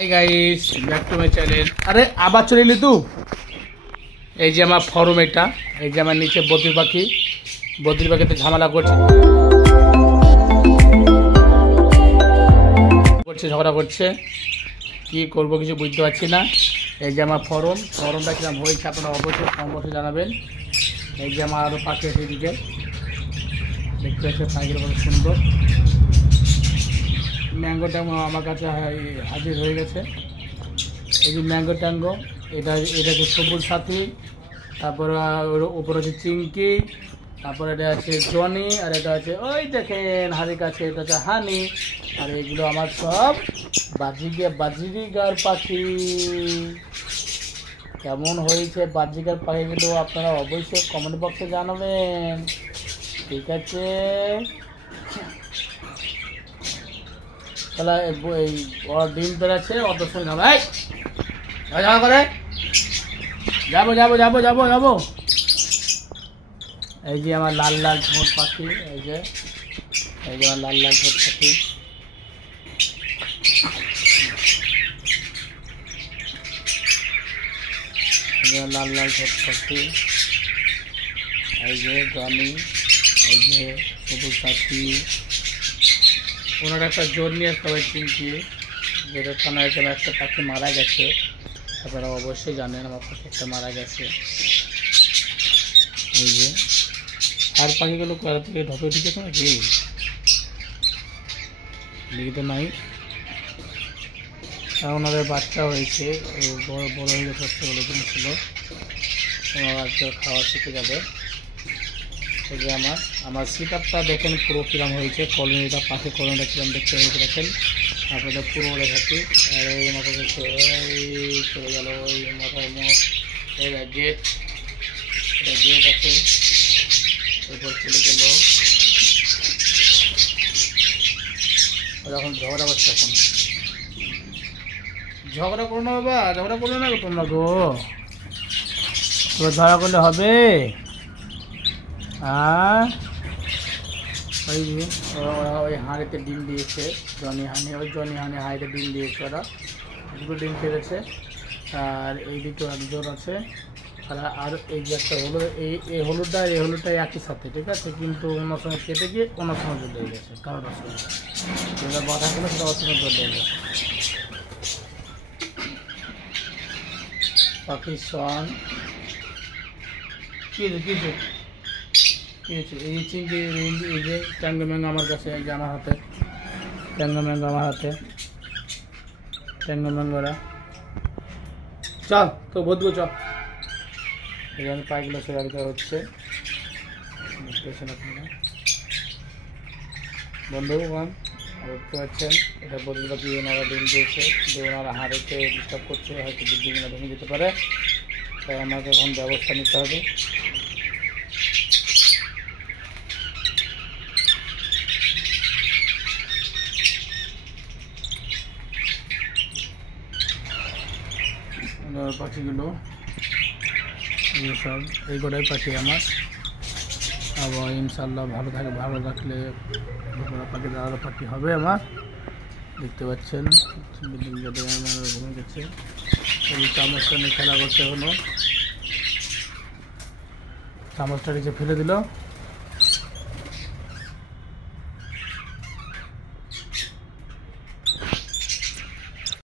Hi guys back to my channel. अरे आबाद चले एली तू এই যে আমার ফরম এটা এই যে আমার নিচে বদ্রির পাখিতে ঝামেলা করছে ঝগড়া করছে কি করব কিছু বুঝতে পারছি না। এই যে আমার ফরমটা কিরকম হয়েছে আপনারা অবশ্যই জানাবেন। এই যে আমার আরও পাখি আছে এদিকে দেখতে পাচ্ছি পাখির কত সুন্দর। ম্যাঙ্গো ট্যাঙ্গো আমার কাছে হাজির হয়ে গেছে। এই যে ম্যাঙ্গো ট্যাঙ্গো এটা হচ্ছে সবুজ সাথী, তারপরে ওর উপরে হচ্ছে চিঙ্কি, তারপরে এটা আছে জনি, আর এটা আছে ওই দেখেন হাড়ির কাছে এটা হচ্ছে হানি। আর এগুলো আমার সব বাজিগার পাখি। কেমন হয়েছে বাজিগার পাখিগুলো আপনারা অবশ্যই কমেন্ট বক্সে জানাবেন, ঠিক আছে? তাহলে এই ওর ডিম বেড়াচ্ছে অত সময় ঝামেলা করে যাবো। এই যে আমার লাল ঠোঁট পাখি, এই যে আমার লাল ঠোঁট পাখি। লাল ঠোঁট পাখি, এই যে জনি, এই যে সবুজ পাখি। ওনার একটা জোর নিয়ে সবাই চিনছি, যেটা থানায় একটা পাখি মারা গেছে, আপনারা অবশ্যই জানেন আমার পাখি একটা মারা গেছে। এই যে আর পাখিগুলো কোথা থেকে ঢপে ঢুকেছে নাকি লিখিতে নাই। আর ওনাদের বাচ্চা হয়েছে, বড় হয়ে গেছে, বলে ছিল আমার বাচ্চা খাওয়া শিখে যাবে। এই যে আমার সিট আপটা দেখেন পুরো কিরম হয়েছে, কলোনিটা পাখি কলোনিটা কিরম দেখতে হয়েছে দেখেন আপনাদের পুরো দেখাচ্ছি। আর এই মাথা দেখছে এই চলে গেল ওই মাথার মুখ, এই গেট, এটা গেট আছে, এরপর চলে গেল। এখন ঝগড়া করছে, এখন ঝগড়া করো না বাবা, ঝগড়া করো না তোমরা গো, তোমরা ঝগড়া করলে হবে? ওই হাঁড়িতে ডিম দিয়েছে জনি হানি হাঁড়িতে ডিম দিয়েছে, ওরা দুটো ডিম খেয়েছে। আর এই দুটো একজন আছে, আর এই যে একটা হলুদ, এই হলুদটা একই সাথে, ঠিক আছে, কিন্তু ওনার সঙ্গে কেটে গিয়ে ওনার সঙ্গে জল হয়ে গেছে, কারোটার সঙ্গে যেটা বাধা ছিল সেটা ওর সঙ্গে জল হয়ে গেছে। পাকিস্তান কিছু এই চিংড়ি, এই যে ট্যাঙ্গো ম্যাঙ্গো আমার কাছে, এই যে আমার হাতে ট্যাঙ্গো ম্যাঙ্গোরা। চল তো বদবো, চল। এখানে পাইগুলো সেরারিকা হচ্ছে, দেখতেছেন আপনারা বন্ধুগণ, দেখতে পাচ্ছেন এটা বদলটা দিয়ে ওনারা ডিম দিয়েছে, যে ওনারা হাড়িতে ডিস্টার্ব করছে, হয়তো ডিমগুলো ভেঙে যেতে পারে, তাই আমাকে এখন ব্যবস্থা নিতে হবে। পাখিগুলো সব এই গোটাই পাখি আমার, আবার ইনশাল্লাহ ভালো রাখলে পাখির আরও পাখি হবে আমার। দেখতে পাচ্ছেন বিল্ডিং ঘুমে গেছে, এই চামচটা নিয়ে খেলা করছে, এখনো চামচটা নিচে ফেলে দিল।